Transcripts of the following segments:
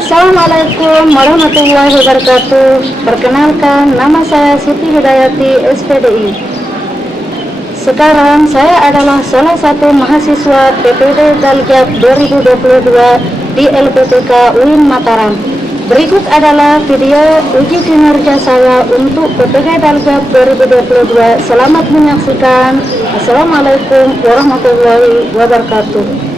Assalamualaikum warahmatullahi wabarakatuh. Perkenalkan, nama saya Siti Hidayati, SPDI. Sekarang saya adalah salah satu mahasiswa PPD Daljab 2022 di LPTK UIN Mataram. Berikut adalah video uji kinerja saya untuk PPD Daljab 2022. Selamat menyaksikan. Assalamualaikum warahmatullahi wabarakatuh.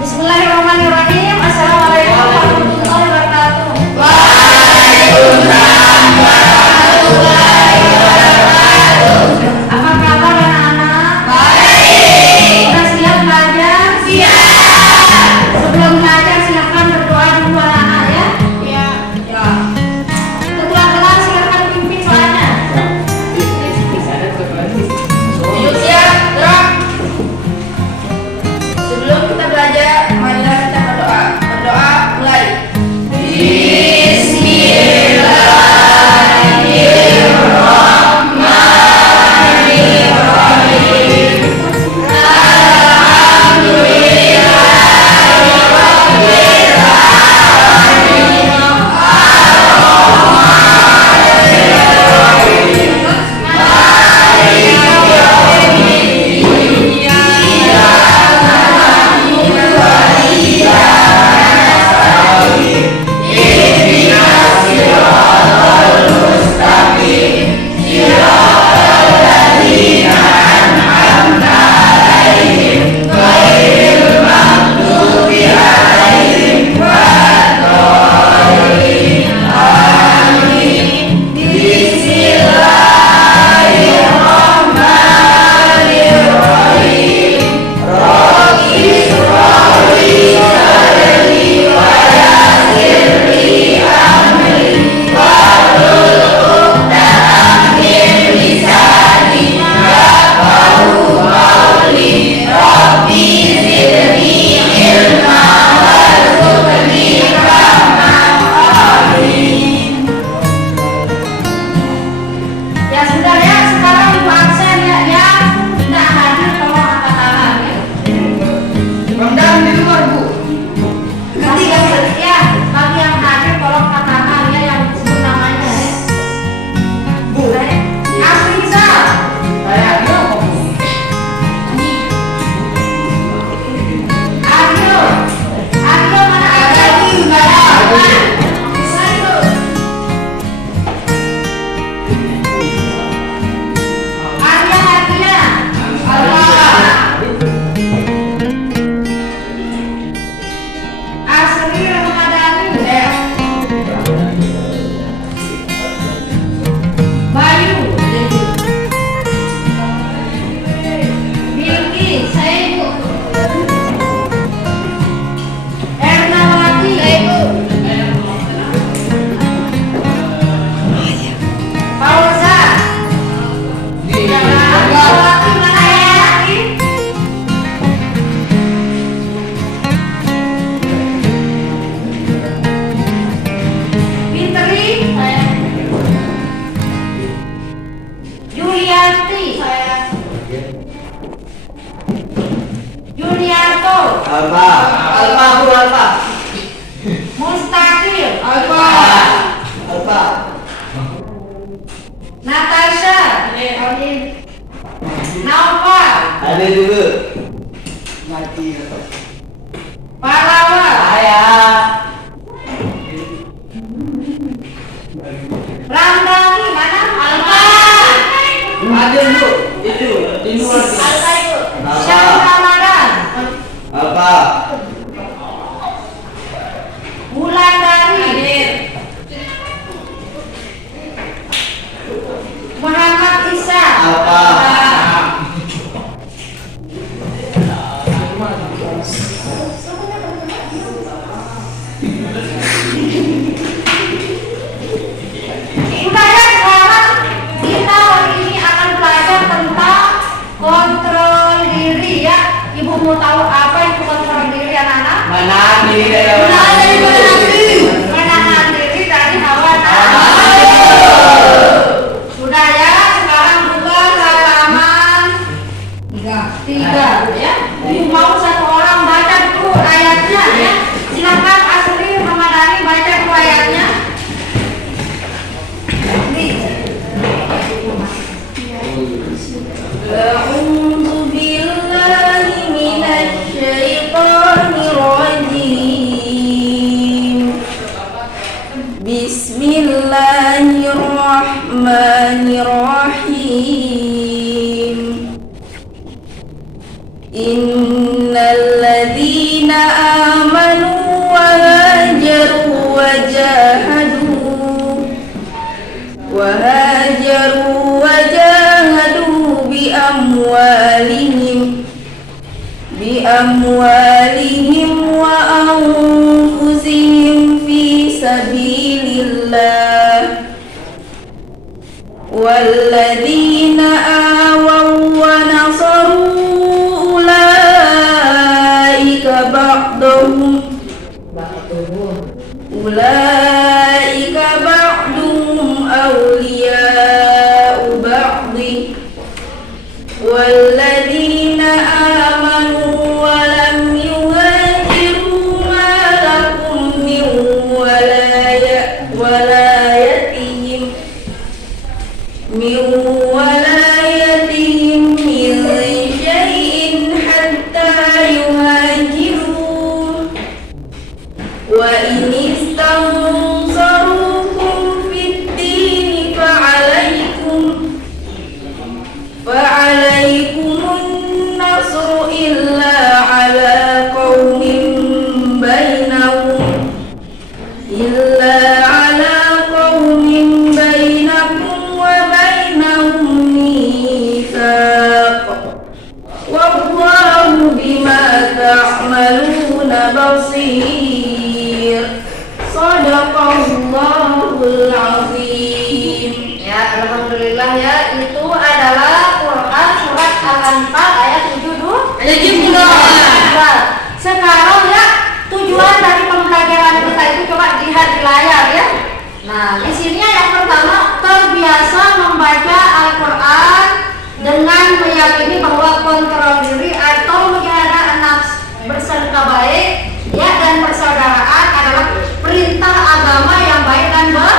Bismillahirrahmanirrahim. Assalamualaikum warahmatullahi wabarakatuh. Waalaikumsalam warahmatullahi wabarakatuh. Apa kabar anak-anak? Baik. Sudah siap belajar? Siap. Sebelum belajar silakan berdoa dulu anak-anak ya. Iya. Ya. Ketua kelas silakan pimpin soalnya. Yuk siap, gerak. Sebelum kita belajar, marilah kita berdoa. Berdoa mulai. Ya sudah ya, sekarang ibu absen ya, yang tidak hadir tolong angkat tangan ya. Rendang di luar, Bu. Bagi yang ya, bagi yang hadir tolong angkat tangan ya, yang disebut namanya ya. Bu. Afriza. Saya Aryo. Aryo. Aryo mana ada? Bisa itu. Arya Arya. Allah. Apa? Wulandari, Muhammad Isa, Apa? Sudah ya, sekarang kita hari ini akan belajar tentang kontrol diri ya. Ibu mau tahu apa itu kontrol diri anak-anak? Menahan diri dari Menahan diri dari hawa nafsu. Sudah ya, sekarang buka halaman 3 ya. Ibu mau satu orang baca dulu ayatnya ya. Silakan Asri Ramadhani baca dulu ayatnya. A'udzu billahi minasy syaithanir rajim. Bismillahirrahmanirrahim. Innal ladzina amanu wa hajaru wa jahadu biamwalihim wa anfusihim fi sabilillah walladzina awaw wa nasaru ulaika ba'duhum awliya'u ba'di walladzina amanu wa lam yuhajiru ma lakum min walayatihim min syai'in hatta yuhajiru wa in istansarukum fid dini fa'alaikumun nasru illa ala qaumin bainakum wa bainahum mitsaq wallahu bima ta'maluna basir. Shadaqallahul azim. Ya, alhamdulillah ya, itu adalah Quran surat Al-Anfal ayat 72. Sekarang ya, tujuan dari pembelajaran kita itu coba lihat di layar ya. Nah, di sini yang pertama, terbiasa membaca Al-Quran dengan meyakini bahwa kontrol diri atau menjaga nafsu berserta baik ya dan persaudaraan adalah perintah agama yang baik dan benar.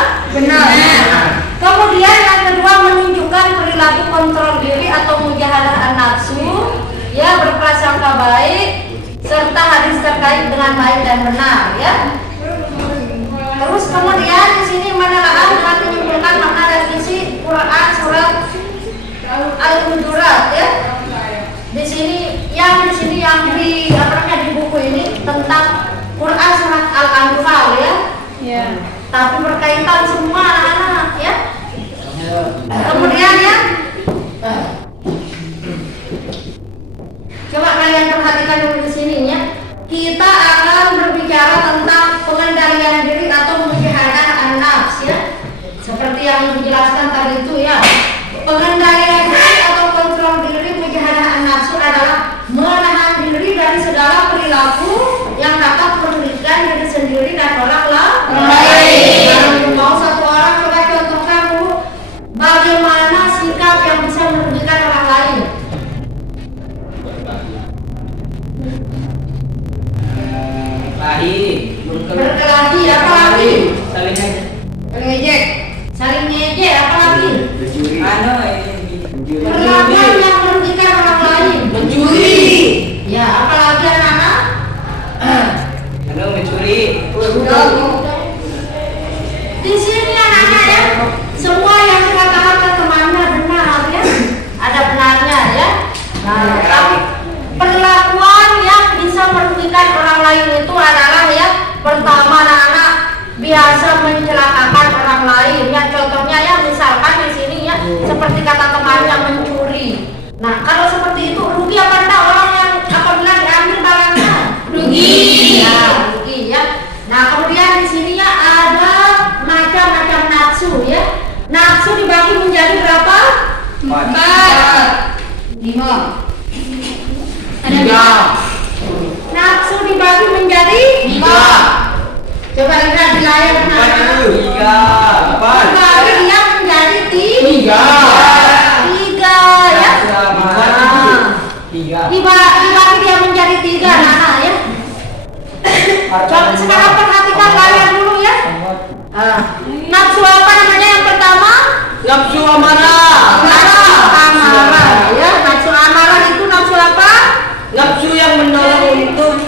Kemudian yang kedua, menunjukkan perilaku kontrol diri atau mujahadah nafsu ya, berprasangka baik serta hadis terkait dengan baik dan benar ya. Terus kemudian di sini menelaah dengan menyimpulkan makna definisi Quran surat Al-Hujurat ya. Di sini yang di buku ini tentang Quran surat Al-Anfal ya. Tapi berkaitan semua anak-anak ya. Kemudian ya, coba kalian perhatikan dulu di sininya. Kita akan berbicara tentang pengendalian diri atau mujahadah an-nafs ya. Seperti yang dijelaskan tadi itu ya. Pengendalian diri atau kontrol diri mujahadah an-nafs adalah menahan diri dari segala perilaku yang dapat merugikan diri sendiri dan orang lain. Mau satu orang coba contohkan dulu bagaimana sikap yang bisa merugikan orang lain. orang lain itu adalah ya pertama anak-anak biasa mencelakakan orang lain. Ya contohnya ya misalkan di sini ya seperti kata temannya mencuri. Nah kalau seperti itu rugi apa enggak orang yang apabila diambil barangnya? Rugi. Ya rugi ya. Nah kemudian di sini ya ada macam-macam nafsu ya. Nafsu dibagi menjadi berapa? 4, 5. Tiga. Nafsu dibagi menjadi 4. Coba lihat di layar anak-anak. Tiga. Empat. Dibagi dia menjadi 3. 3 ya. Tiga. Dibagi dia menjadi 3 anak-anak ya. Coba sekarang perhatikan layar dulu ya. Nafsu apa namanya yang pertama? Nafsu amarah. Nafsu amarah ya. Nafsu amarah itu nafsu apa? Nafsu yang mendorong untuk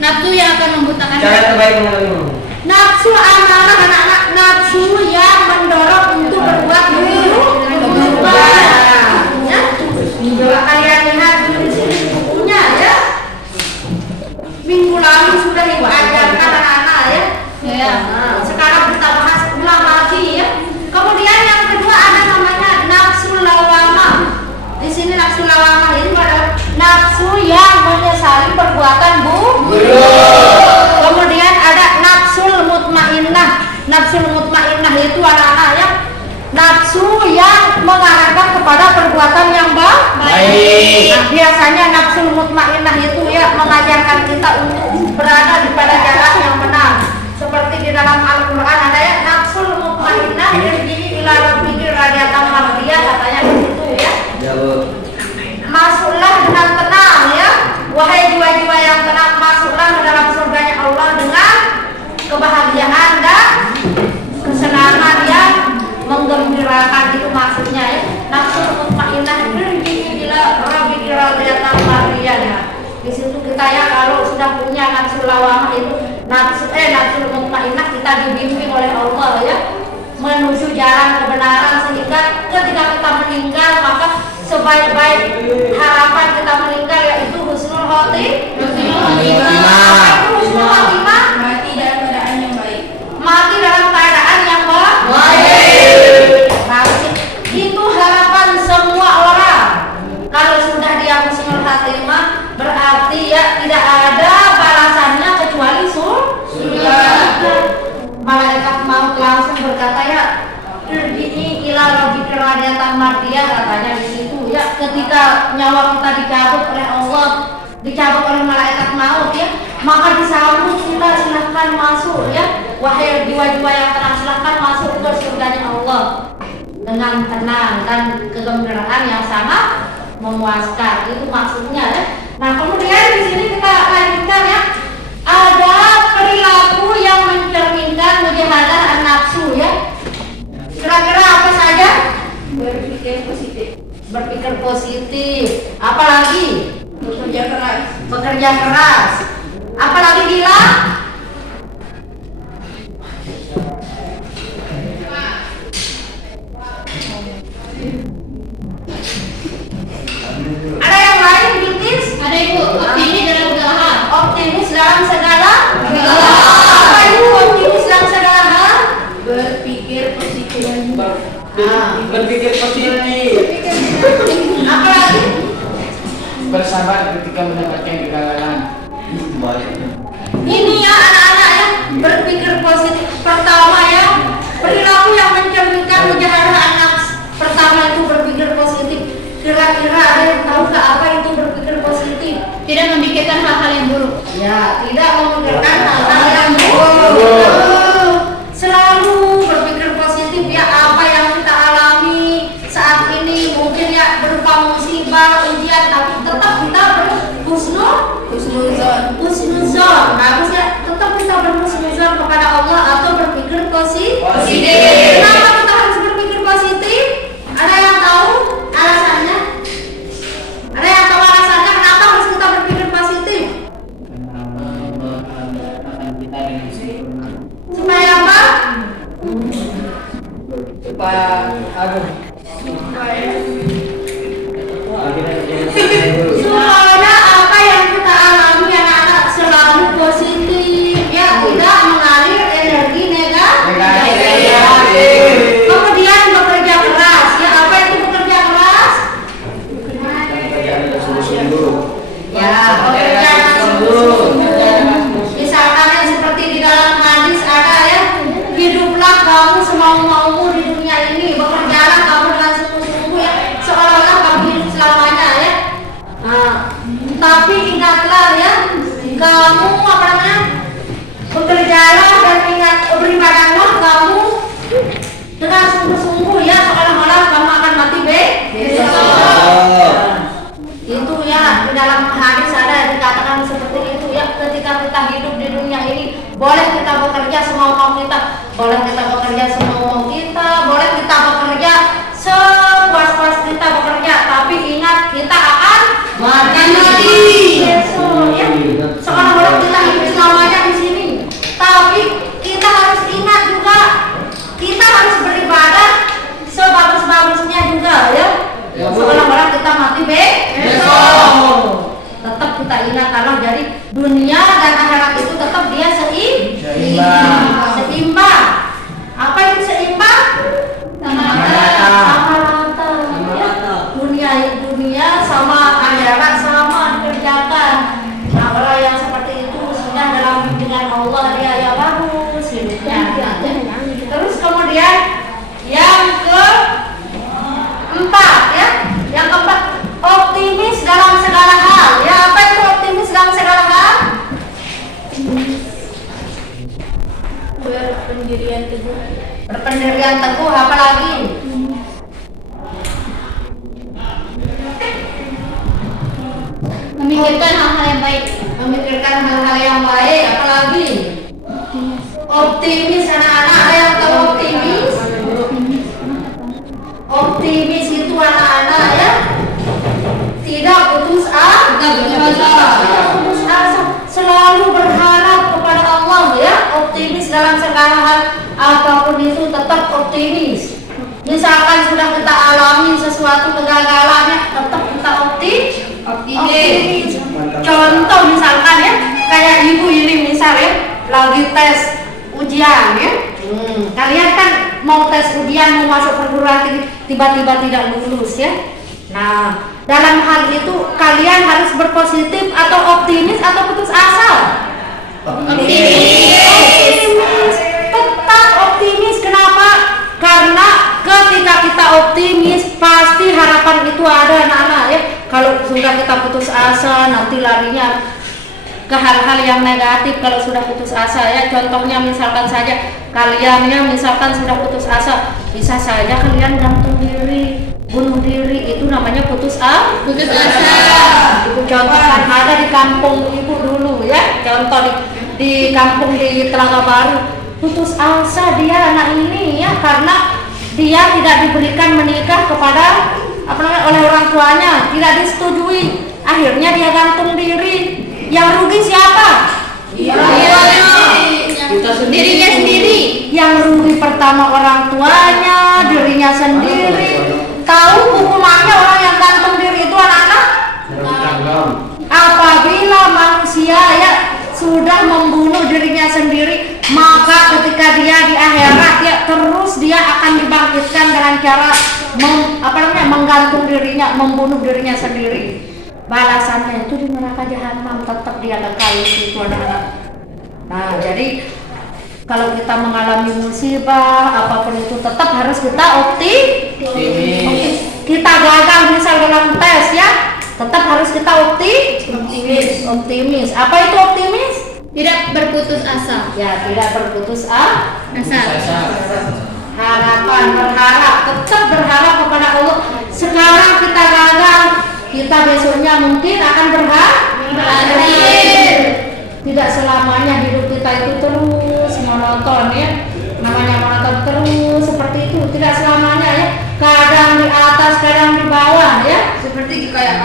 Nafsu yang akan membutakan. cara terbaik mengalami. Nafsu amarah anak-anak, nafsu yang mendorong untuk berbuat keburukan. Ya. Coba kalian lihat di sini bukunya ya. Minggu lalu sudah ibu ajarkan anak-anak ya. Nah, sekarang kita bahas ulang lagi ya. Kemudian yang kedua ada namanya nafsu lawamah. Di sini nafsu lawamah itu adalah nafsu yang menyesali perbuatan buruk. Kemudian ada nafsul mutmainnah. Nafsul mutmainnah itu anak-anak ya, nafsu yang mengarahkan kepada perbuatan yang baik. Nah, biasanya nafsul mutmainnah itu ya mengajarkan kita untuk berada di pada jalan yang benar. Seperti di dalam Al-Qur'an ada ya nafsul mutmainnah irji'i ila rabbiki radiyatan mardiyah katanya begitu ya. Masuklah dengan tenang ya, wahai jiwa-jiwa yang tenang, masuklah ke dalam surganya Allah dengan kebahagiaan dan kesenangan yang menggembirakan. Itu maksudnya ya. Nafsul mutmainnah irji'i ila rabbiki radiyatan mardiyah ya. Di situ kita ya kalau sudah punya nafsu lawamah itu nafsul mutmainnah kita dibimbing oleh Allah ya menuju jalan kebenaran, sehingga ketika kita meninggal maka sebaik-baik harapan kita meninggal yaitu husnul khotimah. Husnul khotimah mati dalam keadaan yang baik. Mati dalam keadaan yang baik. Nah, itu harapan semua orang. Kalau sudah dia husnul khotimah berarti ya tidak ada balasannya kecuali surga. Malaikat maut langsung berkata ya irji'i ila rabbika radiyatan mardiyah katanya di situ ya. Ketika nyawa kita dicabut oleh Allah, dicabut oleh malaikat maut ya, maka disambut kita, silahkan masuk ya, wahai jiwa-jiwa yang tenang, silahkan masuk ke surganya Allah dengan tenang dan kegembiraan yang sangat memuaskan. Itu maksudnya ya. Nah kemudian di sini kita lanjutkan ya, ada perilaku yang mencerminkan mujahadah an-nafsu ya. Kira-kira apa saja? Berpikir positif. Berpikir positif. Apalagi? Bekerja keras. Bekerja keras. Apalagi gila? Ada yang lain bintis? Ada ibu. Optimis dalam segala hal. Optimis dalam segala hal. Apa itu optimis dalam segala hal? Berpikir positif. Berpikir positif. Apa lagi? Bersabar ketika mendapatkan kegagalan. Ini ya anak-anak ya, berpikir positif. Pertama ya, perilaku yang mencerminkan mujahadah an-nafs. Pertama itu berpikir positif. Kira-kira ada yang tahu nggak apa itu berpikir positif? Tidak memikirkan hal-hal yang buruk. Ya, tidak memikirkan hal-hal yang buruk. Selalu berpikir positif ya, apa yang kita alami saat ini mungkin ya berupa musibah, ujian, tapi tetap kita berhusnuzon. Bagus ya, tetap kita berhusnuzon kepada Allah atau berpikir positif. Kenapa kita harus berpikir positif? Ada yang tahu alasannya? Ada yang tahu alasannya kenapa harus kita berpikir positif? Supaya apa? Supaya apa yang ingatlah ya, kamu apa namanya, bekerjalah dan ingat beribadahlah kamu dengan sungguh-sungguh ya, seolah-olah kamu akan mati besok. Itu ya, di dalam hadis ada dikatakan seperti itu ya, ketika kita hidup di dunia ini boleh kita bekerja semau kita, boleh kita bekerja semau kita, boleh kita bekerja sepuas-puas kita bekerja, tapi ingat kita akan mati besok ya. Seolah-olah kita hidup selamanya di sini, tapi kita harus ingat juga, kita harus beribadah sebagus-bagusnya juga ya. Seolah-olah kita mati besok. Tetap kita ingat Allah, jadi dunia dan akhirat itu tetap dia seimbang. Apa itu seimbang? Sama rata. Dunia sama akhirat sama dikerjakan. Nah, orang yang seperti itu sudah dalam bimbingan Allah, dia ya bagus hidupnya. Terus kemudian yang keempat ya, yang keempat optimis dalam segala hal. Ya, apa itu optimis dalam segala hal? Berpendirian teguh, apa lagi? Memikirkan hal-hal yang baik. Memikirkan hal-hal yang baik, apa lagi? Optimis, anak-anak ada yang tahu optimis? Optimis itu anak-anak ya, tidak putus asa, selalu berharap kepada Allah ya. Optimis dalam segala hal, apapun itu tetap optimis. Misalkan sudah kita alami sesuatu kegagalannya, tetap kita optimis. Contoh misalkan ya, kayak ibu ini misal ya, lagi tes ujian ya. Kalian kan mau tes ujian, mau masuk perguruan tinggi, tiba-tiba tidak lulus ya. Nah, dalam hal itu kalian harus berpositif atau optimis atau putus asa? Optimis. Tetap optimis. Kenapa? Karena ketika kita optimis, pasti harapan itu ada anak-anak ya. Kalau sudah kita putus asa, nanti larinya ke hal-hal yang negatif. Kalau sudah putus asa ya, contohnya misalkan saja kalian ya, misalkan sudah putus asa, bisa saja kalian gantung diri, bunuh diri, itu namanya putus asa. Itu contoh kan ada di kampung ibu dulu ya, contoh di kampung di Telaga Baru, putus asa dia anak ini ya, karena dia tidak diberikan menikah kepada oleh orang tuanya, tidak disetujui, akhirnya dia gantung diri. Yang rugi siapa? Dirinya sendiri. Yang rugi pertama orang tuanya, dirinya sendiri. Tahu hukumannya orang yang gantung diri itu anak-anak? Apabila manusia ya sudah membunuh dirinya sendiri, maka ketika dia di akhirat ya terus dia akan dibangkitkan dengan cara menggantung dirinya, membunuh dirinya sendiri. Balasannya itu di neraka jahanam, tetap dia kekal itu anak-anak. Nah, jadi kalau kita mengalami musibah apapun itu tetap harus kita optimis. Kita gagal misal dalam tes ya, tetap harus kita optimis. Apa itu optimis? Tidak berputus asa. Ya, tidak berputus asa. Harapan, berharap, tetap berharap kepada Allah. Sekarang kita gagal, kita besoknya mungkin akan berhasil. Tidak selamanya hidup kita itu terus monoton ya. Namanya monoton terus seperti itu, tidak selamanya ya. Kadang di atas, kadang di bawah ya. seperti kayak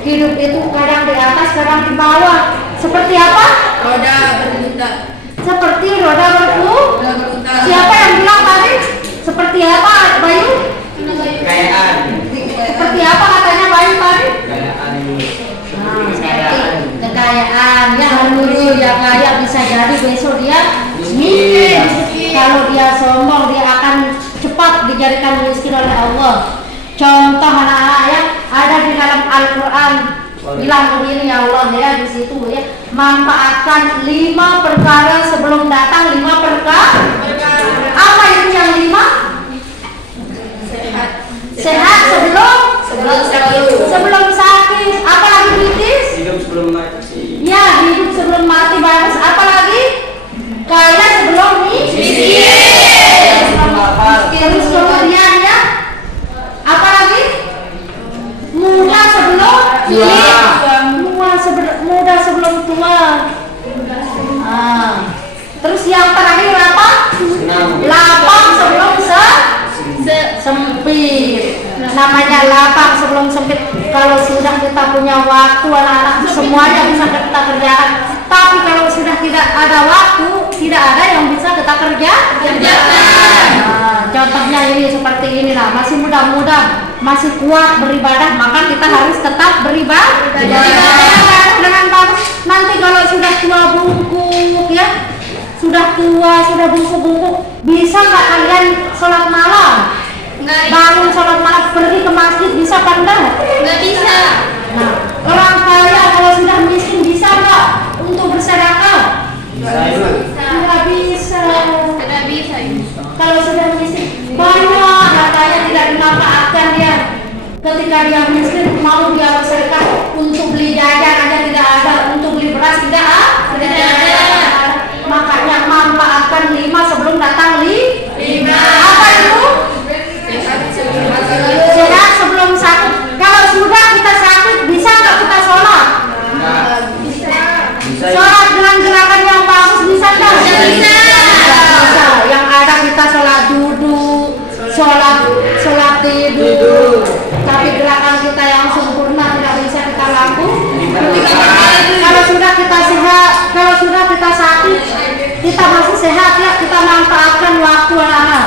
Hidup itu kadang di atas, kadang di bawah. Seperti apa? roda berputar. Seperti roda Berputar. Siapa yang bilang tadi? Seperti apa, Bayu? Kekayaan. Seperti apa katanya Bayu tadi? Kekayaan. Kekayaan ya, dulu yang kaya bisa jadi besok dia miskin. Kalau dia sombong, dia akan cepat dijadikan miskin oleh Allah. Contoh anak-anak ya, ada di dalam Al-Quran bilang begini ya Allah ya, di situ ya, manfaatkan 5 perkara sebelum datang 5 perkara. Apa itu yang 5? Sehat sebelum sakit. Apa lagi kritis? Hidup sebelum mati. Ya, hidup sebelum mati bagus. Apalagi kaya sebelum miskin. Terus kemudian ya, apalagi muda sebelum muda sebelum tua. Terus yang terakhir apa? Lapang sebelum sempit. Namanya lapang sebelum sempit. Kalau sudah kita punya waktu, anak-anak semuanya bisa kita kerjakan. Tapi kalau sudah tidak ada waktu, tidak ada yang bisa kita kerjakan. Contohnya ini seperti ini lah, masih muda-muda, masih kuat beribadah, maka kita harus tetap beribadah dengan bagus. Nanti kalau sudah tua bungkuk ya, sudah tua, sudah bungkuk-bungkuk, bisa nggak kalian sholat malam? Bangun sholat malam, pergi ke masjid, bisa apa enggak? Nggak bisa. Nah, orang kaya kalau sudah miskin bisa nggak untuk bersedekah? Nggak bisa. Nggak bisa. Kalau sudah miskin, banyak hartanya tidak dimanfaatkan dia. Ketika dia miskin, mau dia bersedekah untuk beli jajan aja tidak ada, untuk beli beras tidak ada. Makanya manfaatkan 5 sebelum datang 5. Apa itu? Sehat sebelum sakit. Kalau sudah kita sakit, bisa nggak kita sholat? Sholat dengan gerakan yang bagus bisa nggak? Bisa. Yang ada kita sholat duduk, sholat tidur. Tapi gerakan kita yang sempurna tidak bisa kita lakukan. Kalau sudah kita sehat, kalau sudah kita sakit, kita masih sehat ya, kita manfaatkan waktu anak-anak.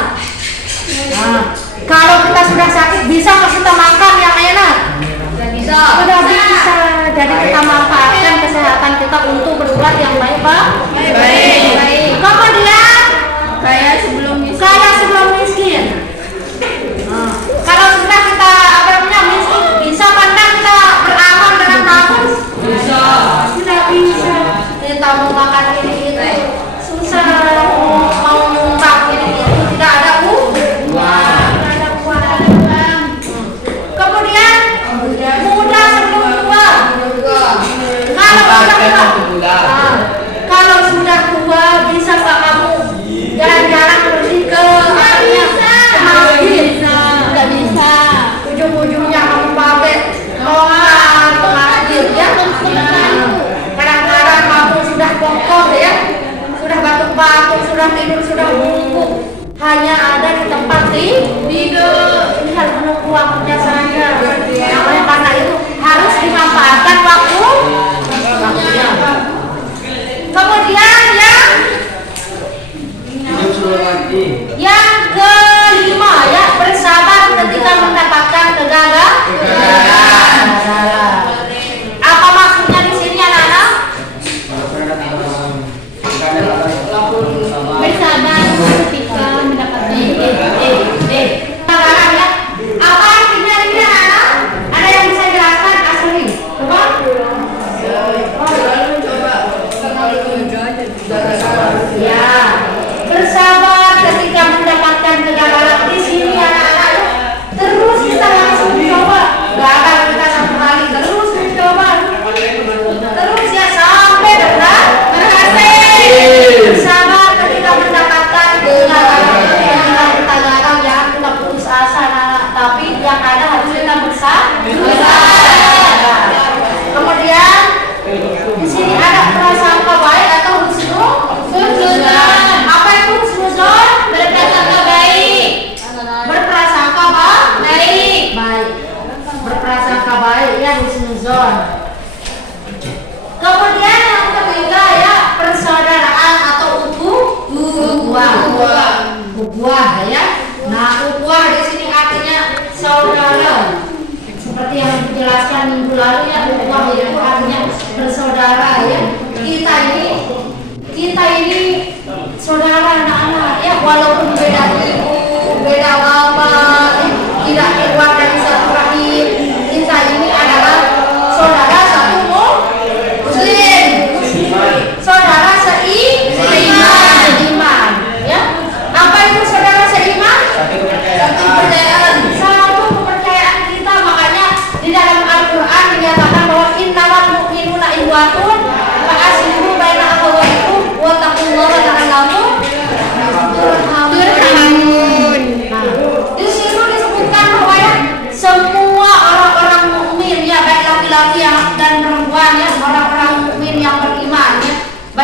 Kalau kita sudah sakit, bisa nggak kita makan yang enak? Bisa. Sudah bisa. Jadi kita manfaatkan kesehatan kita untuk berbuat yang baik, Pak. Baik. Kemudian Kaya sebelum miskin. kaya sebelum miskin. Kalau sudah kita miskin, bisa pandang kita beramal dengan bagus? Bisa. Tidak bisa. Kita mau makan ini itu susah, mau nyumbang ini itu tidak ada uang. Kemudian muda sebelum tua. Kalau sudah tua, bisa nggak kamu jalan-jalan pergi ke masjid? Nggak bisa. Ujung-ujungnya kamu pamit lompat ke masjid ya. Kadang-kadang kamu sudah bongkok ya, sudah batuk-batuk, sudah tidur, sudah bungkuk, hanya ada di tempat tidur. Ini harus menunggu waktunya saja. Oleh karena itu harus dimanfaatkan waktunya. Kemudian yang kelima ya, bersabar ketika mendapatkan kegagalan. Apa maksudnya di sini anak-anak? Bersabar ketika mendapatkan Kegagalan ya. Apa artinya ini anak-anak? Ada yang bisa jelaskan asli? Coba. Ya, bersabar ketika mendapatkan kegagalan. Di sini anak-anak terus kita langsung coba. Gagal kita satu kali, terus mencoba. Terus ya sampai berhasil. Bersabar ketika mendapatkan kegagalan. Ketika kita gagal jangan kita putus asa anak-anak, tapi yang ada harus kita bersabar. Kemudian di sini ada prasangka baik atau husnuzon. Apa itu husnuzon? berprasangka baik. Berprasangka baik. Berprasangka baik ya, husnuzon. Kemudian yang ketiga ya, persaudaraan atau ukhuwah ya. Nah, ukhuwah di sini artinya saudara. Seperti yang dijelaskan minggu lalu ya, ukhuwah itu artinya bersaudara ya. Kita ini saudara anak-anak ya, walaupun beda ibu, beda bapak, tidak keluar dari satu rahim, kita ini adalah saudara satu muslim, saudara seiman ya. Apa itu saudara seiman? Satu kepercayaan kita. Makanya di dalam Al-Quran dinyatakan bahwa innamal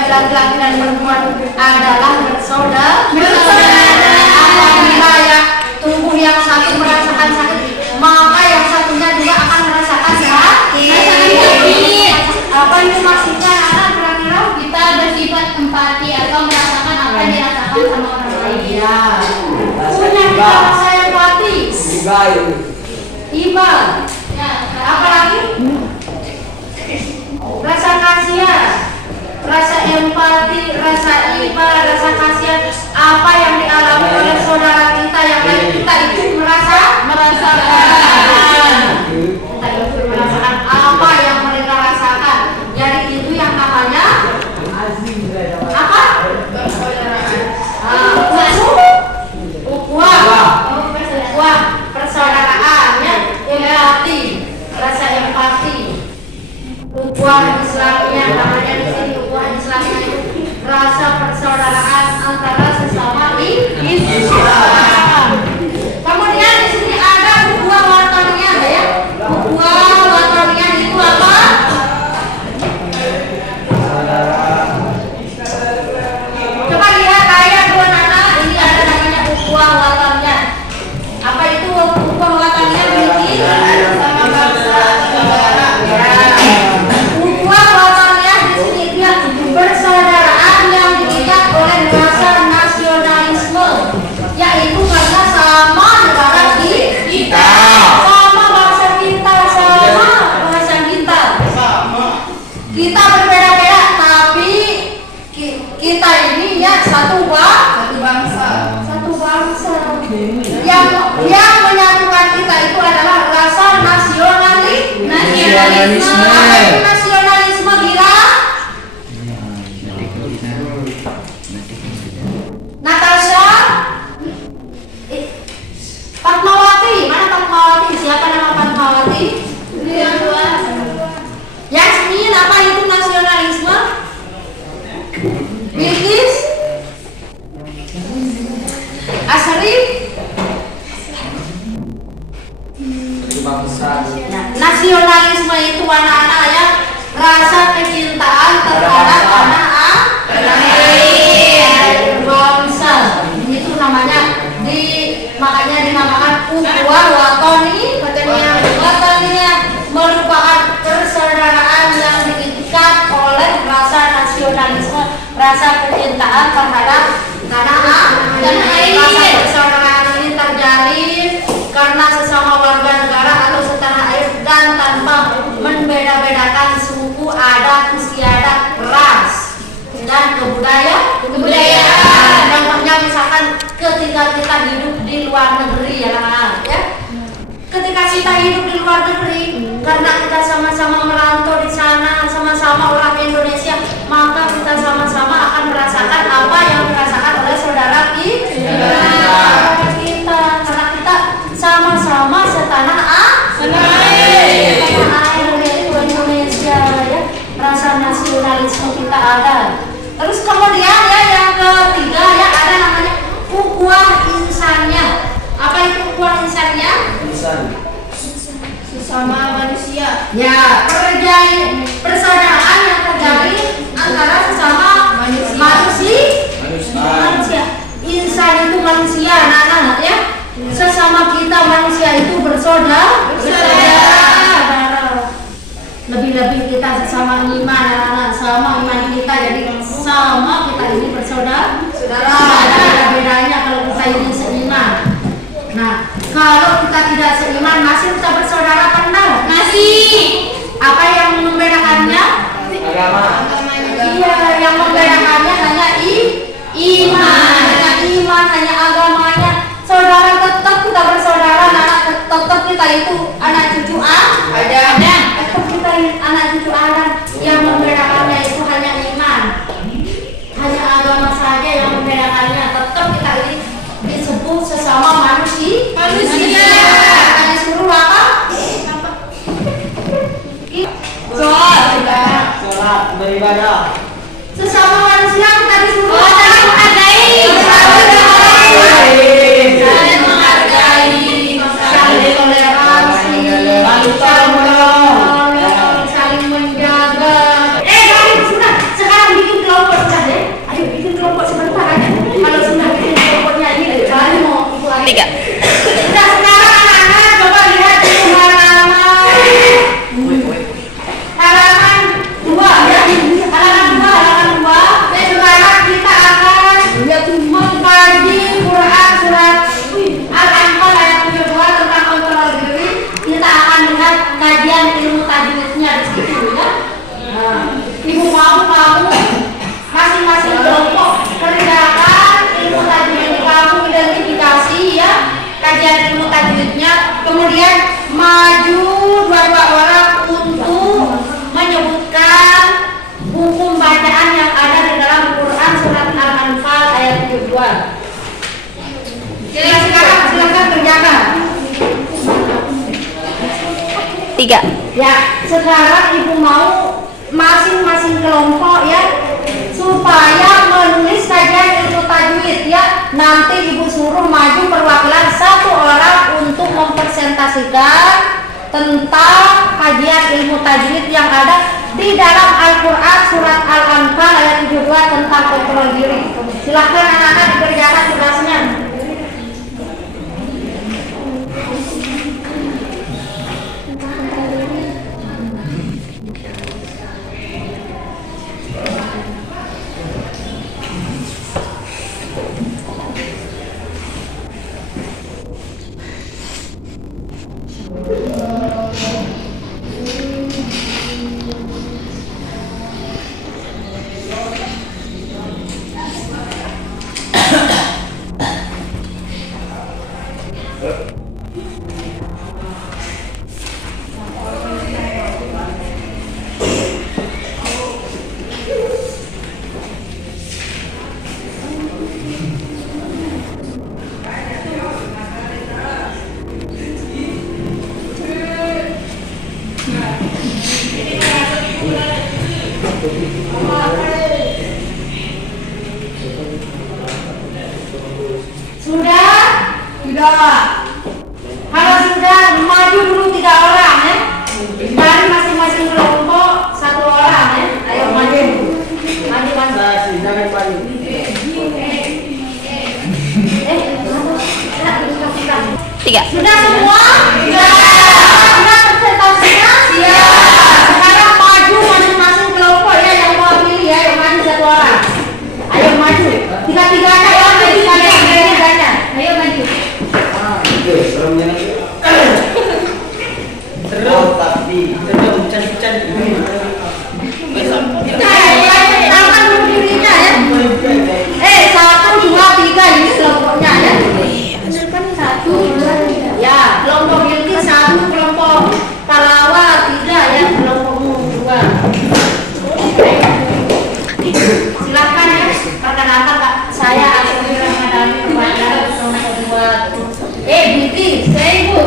laki-laki dan perempuan adalah bersaudara. Apabila ya tubuh yang satu merasakan sakit, maka yang satunya juga akan merasakan sakit. Apa itu maksudnya anak kira-kira? Kita bersifat empati atau merasakan apa yang dirasakan sama orang lain. Iya. Punya kita rasa empati. Iba. Ya, Apa lagi? Rasa kasihan, rasa empati, rasa iba, rasa kasihan. Apa yang dialami oleh saudara kita yang lain, kita itu merasakan. Kita itu merasakan apa yang mereka rasakan. Jadi itu yang namanya apa? Ukhuwah, persaudaraan, ya, empati, rasa empati. Ukhuwah Islamnya namanya di sini ukhuwah Islamnya itu rasa persaudaraan antara sesama Islam. Kemudian di sini ada ukhuwah wataniyah ya. Ukhuwah wataniyah itu apa? Coba lihat ayat 2 Nana, ini ada namanya ukhuwah wataniyah. Apa itu ukhuwah wataniyah? Bikin sama bangsa negara. Ukhuwah wataniyah di sini dia persaudaraan yang diikat oleh rasa nasionalisme, yaitu karena sama negara kita, sama bangsa kita, sama bahasa kita. Kita berbeda-beda, tapi kita ini ya satu bangsa. Yang menyatukan kita itu adalah rasa nasionalisme. Apa itu nasionalisme gila? Natasha, Fatmawati, mana Fatmawati? Siapa nama Fatmawati? Yasmin, apa itu nasionalisme? Bilkis, Asrif, nasionalisme itu anak-anak ya, rasa kecintaan terhadap anak bangsa. Itu namanya makanya dinamakan ukhuwah wataniyah, merupakan persaudaraan yang diikat oleh rasa nasionalisme, rasa kecintaan terhadap tanah dan air. Rasa persaudaraan ini terjalin karena sesama warga negara atau setanah air dan tanpa membeda-bedakan suku, adat, istiadat, ras dan kebudayaan. Contohnya misalkan ketika kita hidup di luar negeri ya, ketika kita hidup di luar negeri karena kita sama-sama merantau di sana, sama-sama orang Indonesia, maka kita sama-sama akan merasakan apa yang dirasakan oleh saudara kita, karena kita sama-sama setanah air yaitu Indonesia ya. Rasa nasionalisme kita ada. Terus kemudian ya yang ketiga ya ada namanya ukhuwah insaniyah. Apa itu ukhuwah insaniyah? Sesama manusia. Ya, persaudaraan yang terjadi antara sesama manusia. Insan itu manusia, anak-anak ya. Sesama kita manusia itu bersaudara. Lebih-lebih kita sesama iman, anak-anak, sama iman kita, jadi sama kita ini bersaudara. Ada bedanya kalau kita ini seiman. Nah, kalau kita tidak seiman, masih kita bersaudara apa enggak? Masih. Apa yang membedakannya? Agama. Iya, yang membedakannya hanya iman. Hanya agamanya. Saudara tetap kita bersaudara, tetap kita itu anak cucu Adam. Tetap kita anak cucu Adam. Yang membedakannya itu hanya iman. Hanya agama saja yang membedakannya. Tetap kita ini disebut sesama manusia. Hanya suruh apa? Sholat beribadah. Sesama manusia kita disuruh Saling menghargai. saling toleransi, saling menjaga. Sudah sekarang bikin kelompok maju dua orang untuk menyebutkan hukum bacaan yang ada di dalam Quran surat Al-Anfal ayat 72. Silakan kerjakan. 3. Ya, sekarang ibu mau masing-masing kelompok ya supaya menulis kajian ilmu tajwid ya. Nanti ibu suruh maju perwakilan satu orang untuk mempresentasikan tentang kajian ilmu tajwid yang ada di dalam Al-Quran surat Al-Anfal ayat 72 tentang kontrol diri. Silahkan anak-anak dikerjakan tugasnya. Sudah? Sudah. Kalau sudah, maju dulu 3 orang ya. Dari masing-masing kelompok 1 orang ya. Ayo maju. Maju. Jangan maju. Tiga. Sudah semua? Sudah presentasinya? Sekarang maju masing-masing kelompok ya yang mewakili ya. Ayo maju 1 orang. Ayo maju. Tiga-tiganya ya. Tiga-tiganya. Ayo maju. Terus tapi cantik-cantik. Tangan dulu dirinya ya. 1, 2, 3 ini kelompoknya ya. 1. Ya, kelompok Bilki 1, kelompok Talawa 3 ya, kelompokmu 2. Silakan ya, perkenalkan Kak. Saya Asri Ramadhani Perwakilan kelompok 2. Bilki, saya Ibu.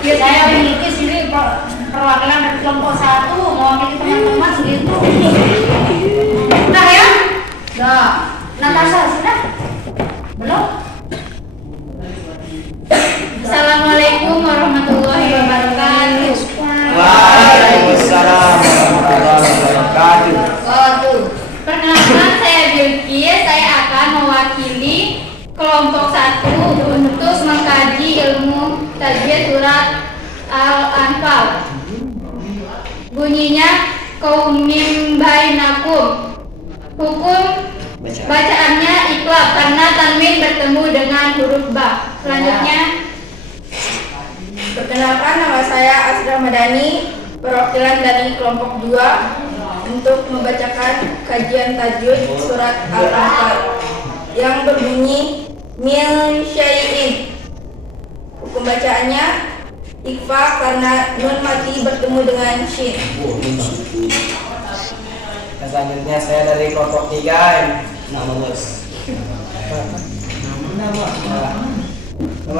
Ya, saya Bilki sini perwakilan dari kelompok 1 mewakili teman-teman segitu. Sudah ya? Sudah. Natasha sudah? Belum? Assalamualaikum warahmatullahi wabarakatuh. Waalaikumsalam warahmatullahi wabarakatuh. Perkenalkan, saya Bilqis. Saya akan mewakili kelompok 1 untuk mengkaji ilmu tajwid surat Al-Anfal. Bunyinya qaumim bainakum. Hukum bacaannya iqlab karena tanwin bertemu dengan huruf ba. Selanjutnya, perkenalkan, nama saya Asri Ramadhani, perwakilan dari kelompok 2 untuk membacakan kajian tajwid surat Al-Anfal yang berbunyi min syai'in. Hukum bacaannya ikhfa karena nun mati bertemu dengan shin. Selanjutnya saya dari kelompok 3. Nama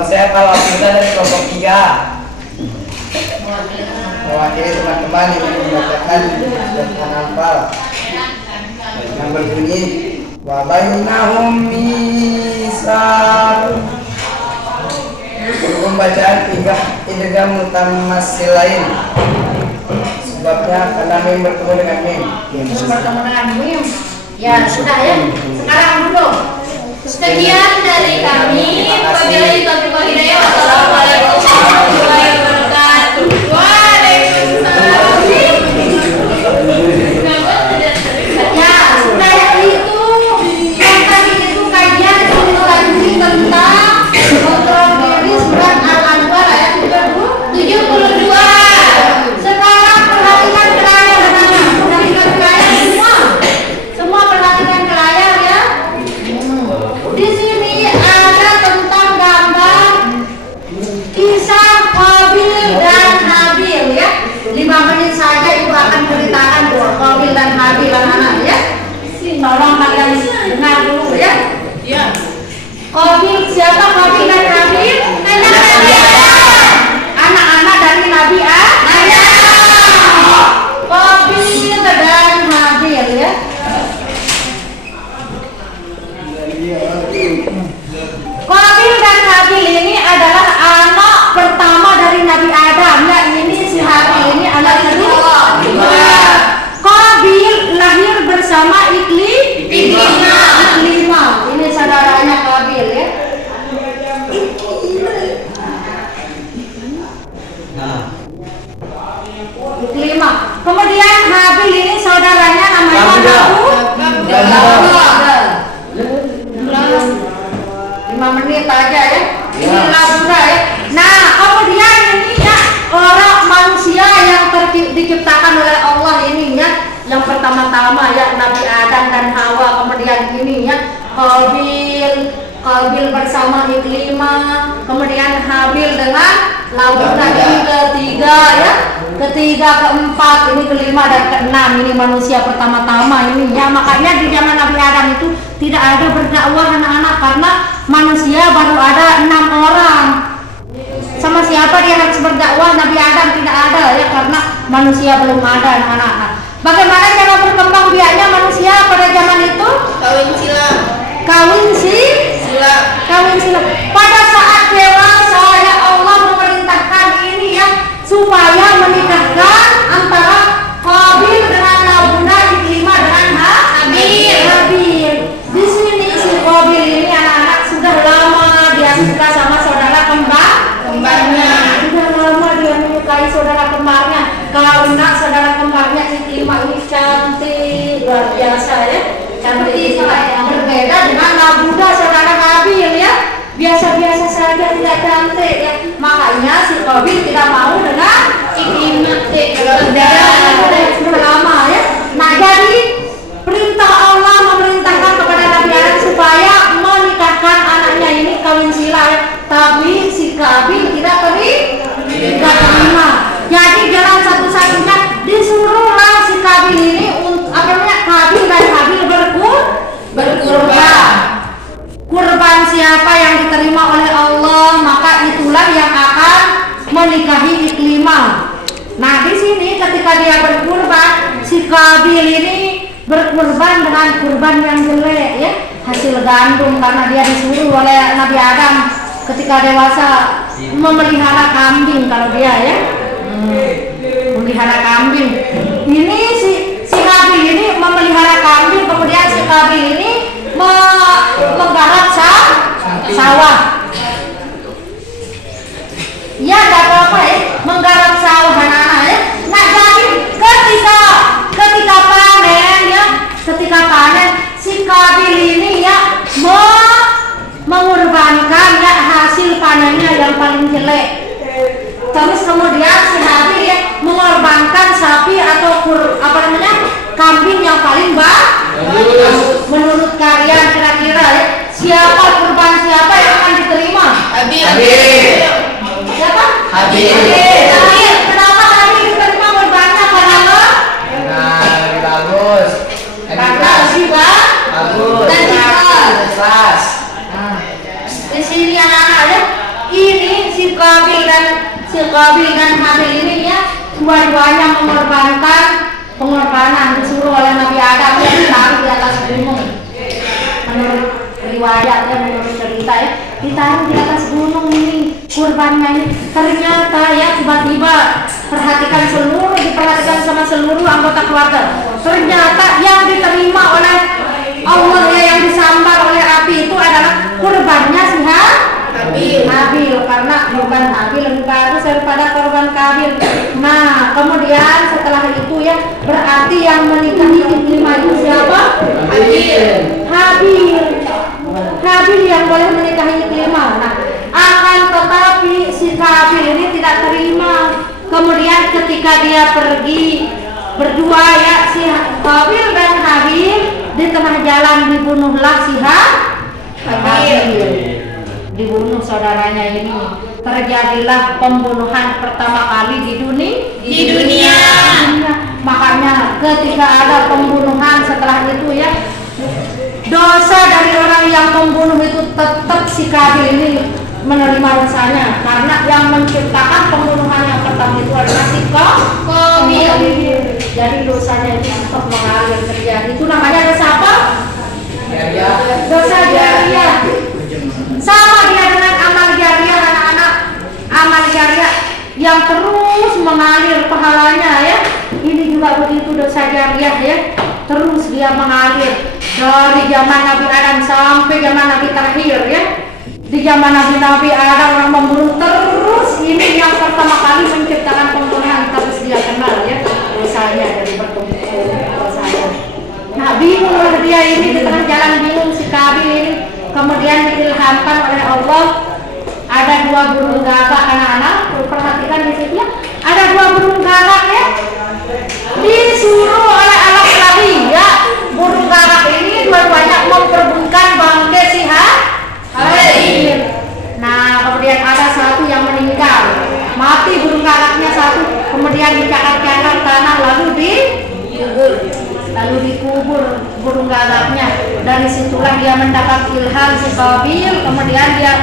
saya Pak Abdullah dari kelompok 3. Mewakili teman-teman yang membacakan surat Al-Anfal yang berbunyi wa bainahum misal. Hukum bacaan idgham mutamassilain. Sebabnya karena mim bertemu dengan mim. Bertemu dengan mim. Ya, sudah ya. Sekarang duduk. sekian dari kami. Wabillahi taufiq wal hidayah. Wassalamualaikum warahmatullahi wabarakatuh. Waalaikumsalam. Ya, sudah itu. Yang tadi itu kajian ilmu tajwid tentang kontrol diri surat Al-Anfal ayat 72. Sekarang perhatikan ke layar, anak-anak. Perhatikan ke layar semua. Semua perhatikan ke layar ya. Di sini ada tentang gambar Habil anak-anak ya. Tolong kalian dengar dulu ya. Iya. Qabil, siapa Qabil dan Habil? Anak-anak dari Nabi Adam. Qabil dan Habil ya. Qabil dan Habil ini adalah anak pertama dari Nabi Adam. Ya, ini si Habil ini anak kedua. Qabil lahir bersama Iklima. Ini saudaranya Qabil ya. Iklima. Kemudian Habil ini saudaranya namanya Labuda. 5 menit aja ya. Ini Labuda ya. Nah, kemudian ini ya orang manusia yang diciptakan oleh Allah ini ya. Yang pertama-tama ya Nabi Adam dan Hawa, kemudian ini ya Qabil bersama Iklima, kemudian Habil dengan Labuda ini ketiga ya. Ketiga, keempat, ini kelima dan keenam, ini manusia pertama-tama ini ya. Makanya di zaman Nabi Adam itu tidak ada berdakwah anak-anak karena manusia baru ada 6 orang. Sama siapa dia harus berdakwah? Nabi Adam tidak ada ya karena manusia belum ada anak-anak. Bagaimana cara berkembang biaknya manusia pada zaman itu? Kawin sila. Pada saat dewasa ya Allah memerintahkan ini ya supaya menikahkan antara Qabil dengan Labuda, Iklima dengan Habil. Di sini si Qabil ini anak-anak sudah lama dia suka sama saudara kembarnya. Sudah lama dia menyukai saudara kembarnya. Karena saudara kembarnya Iklima ini cantik luar biasa ya. Cantik berbeda dengan Labuda saudara Habil ya. Biasa-biasa saja, tidak cantik ya. Makanya si Qabil tidak mau dengan Iklima. Sudah lama ya. Nah, jadi perintah Allah memerintahkan kepada Nabi Adam supaya menikahkan anaknya ini kawin sila ya. Tapi si Qabil tidak terima. Jadi jalan satu-satunya disuruhlah si Qabil ini Qabil dan Habil berkurban. Kurban siapa yang diterima oleh Allah, maka itulah yang akan menikahi Iklima. Nah, di sini ketika dia berkurban, si Qabil ini berkurban dengan kurban yang jelek ya, hasil gandum karena dia disuruh oleh Nabi Adam ketika dewasa memelihara kambing kalau dia ya. Memelihara kambing. Ini si Qabil ini memelihara kambing, kemudian si Qabil ini menggarap sawah. Ya, tidak apa-apa ya, menggarap sawah anak-anak ya. Nah, jadi ketika panen si Qabil ini ya mengorbankan ya hasil panennya yang paling jelek. Terus kemudian si Habil ya mengorbankan sapi atau kambing yang paling bagus. Menurut kalian kira-kira ya siapa yang akan diterima? Habil. Siapa? Habil. Kenapa Habil diterima korbannya? Karena bagus. Karena lebih bagus dan ikhlas. Di sini anak-anak ya, ini si Qabil dan Habil ini ya dua-duanya mengorbankan pengorbanan disuruh oleh Nabi Adam yang ditaruh di atas gunung. Menurut riwayat ya, menurut cerita ya, ditaruh di atas gunung ini kurbannya ini. Ternyata ya tiba-tiba diperhatikan sama seluruh anggota keluarga. Ternyata yang diterima oleh Allah ya, yang disambar oleh api itu adalah kurbannya si Habil, karena korban Habil lebih bagus daripada korban Qabil. Nah, kemudian setelah itu ya berarti yang menikahi Iklima itu siapa? Habil yang boleh menikahi Iklima. Nah, akan tetapi si Habil ini tidak terima. Kemudian ketika dia pergi berdua ya, si Qabil dan Habil di tengah jalan dibunuhlah si Habil. Dibunuh saudaranya ini. Terjadilah pembunuhan pertama kali di dunia. Makanya ketika ada pembunuhan setelah itu ya, dosa dari orang yang membunuh itu tetap si Kabil ini menerima dosanya, karena yang menciptakan pembunuhan yang pertama itu adalah si Kabil. Jadi dosanya itu tetap mengalir terjadi. Itu namanya dosa apa? Dosa jariah. Sama dia dengan amal jariah, anak-anak. Amal jariah yang terus mengalir pahalanya ya. Ini juga begitu dosa jariah ya. Terus dia mengalir dari zaman Nabi Adam sampai zaman Nabi terakhir ya. Di zaman Nabi Adam orang membunuh terus, ini yang pertama kali menciptakan pembunuhan terus dia kenal ya dosanya dari pertemuan dosanya. Nah bingunglah dia ini di tengah jalan bingung si Kabil ini, kemudian diilhamkan oleh Allah ada 2 burung gagak. Anak-anak perhatikan di situ ya, ada 2 burung gagak ya, disuruh oleh Allah lagi ya. Burung gagak ini dua-duanya memperebutkan bangkai si Habil. Nah kemudian ada satu yang meninggal, mati burung gagaknya satu, kemudian dicakar-cakar tanah lalu dikubur burung gagaknya. Dari situlah dia mendapat ilham si Kabil, kemudian dia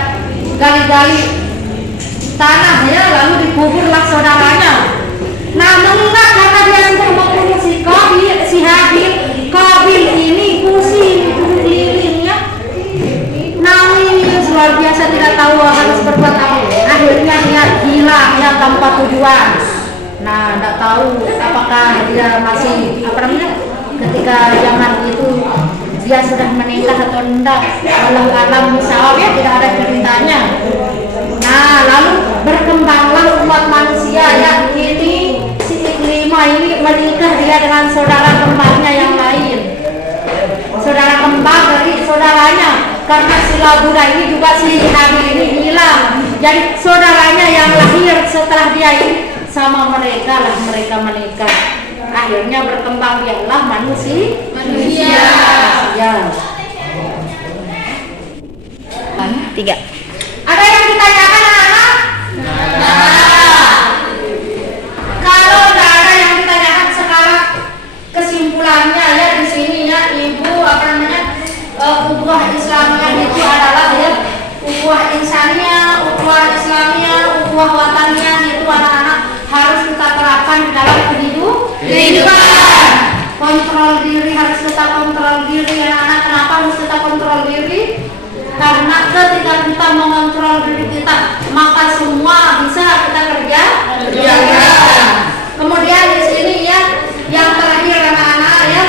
gali-gali tanahnya lalu dikuburlah saudaranya. Nah mengingat karena dia sudah membunuh si Habil, Kabil ini pusing kelilingnya, nangis luar biasa, tidak tahu harus berbuat apa. Akhirnya dia gila ya tanpa tujuan. Nah tidak tahu apakah dia masih ketika zaman itu dia sudah menikah atau tidak, alam musawab ya, tidak ada ceritanya. Nah lalu berkembanglah umat manusia ya, ini si Ikrimah ini menikah dia dengan saudara kembarnya yang lain, saudara kembar dari saudaranya, karena si Labuda ini juga si Habil ini hilang, jadi saudaranya yang lahir setelah dia ini sama mereka menikah. Akhirnya berkembang biaklah manusia. Ya. 3. Ada yang ditanyakan anak-anak? Kalau tidak ada yang ditanyakan sekarang kesimpulannya ya di sini ya, ibu ukhuwah Islamiyah itu adalah ya ukhuwah insaniyah, ukhuwah Islamiyah, ukhuwah wataniyah itu anak-anak harus kita terapkan di dalam kehidupan. Kontrol diri, harus kita kontrol diri anak-anak. Kenapa harus kita kontrol diri? Karena ketika kita mengontrol diri kita, maka semua bisa kita kerjakan. Kemudian di sini ya, yang terakhir anak-anak ya,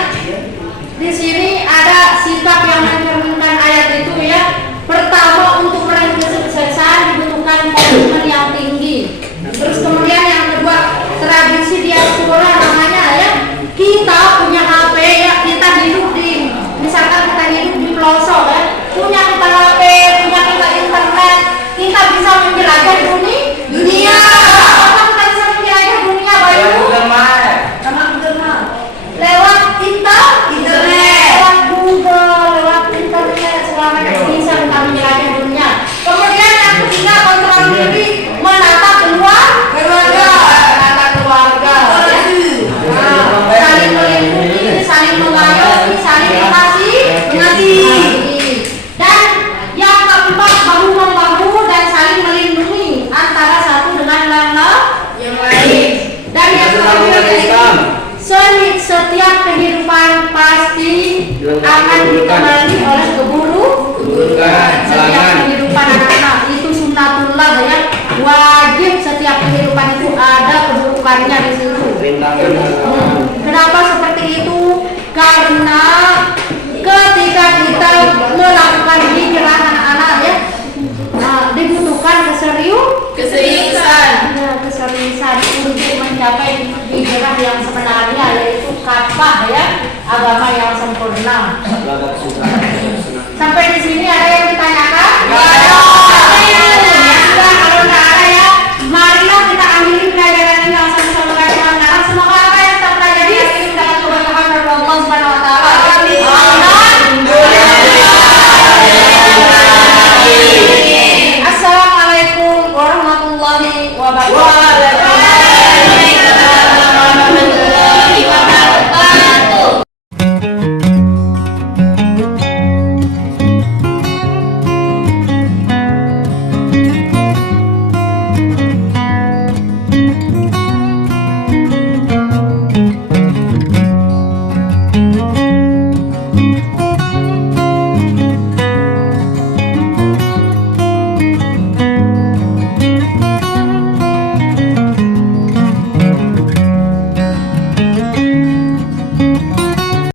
di sini ada sikap yang mencerminkan ayat itu ya. Pertama, untuk meraih kesuksesan dibutuhkan komitmen yang tinggi. Terus kemudian yang kedua, tradisi diaspora namanya ya. Kita punya HP ya, kita hidup di, misalkan kita hidup di pelosok ya, punya kita HP, punya kita internet, kita bisa menjelajah dunia. Apa kita bisa menjelajah dunia Bayu? Lewat internet, lewat Google, lewat internet, semuanya bisa kita menjelajah dunia. Kemudian yang ketiga, kontrol diri, menata keluarga. Saling melindungi, saling mengayomi, saling mengasihi. Dan yang keempat, bahu membahu dan saling melindungi antara satu dengan yang lain. Dan yang terakhir, setiap kehidupan pasti akan ditemani oleh keburukan. Setiap kehidupan anak-anak itu sunnatullah ya, wajib setiap kehidupan itu ada keburukannya di situ. Kenapa seperti itu? Karena ketika kita melakukan hijrah anak-anak ya, dibutuhkan keseriusan. Ya, keseriusan untuk mencapai hijrah yang sebenarnya, yaitu kafah ya, agama yang sempurna. Sampai di sini ada yang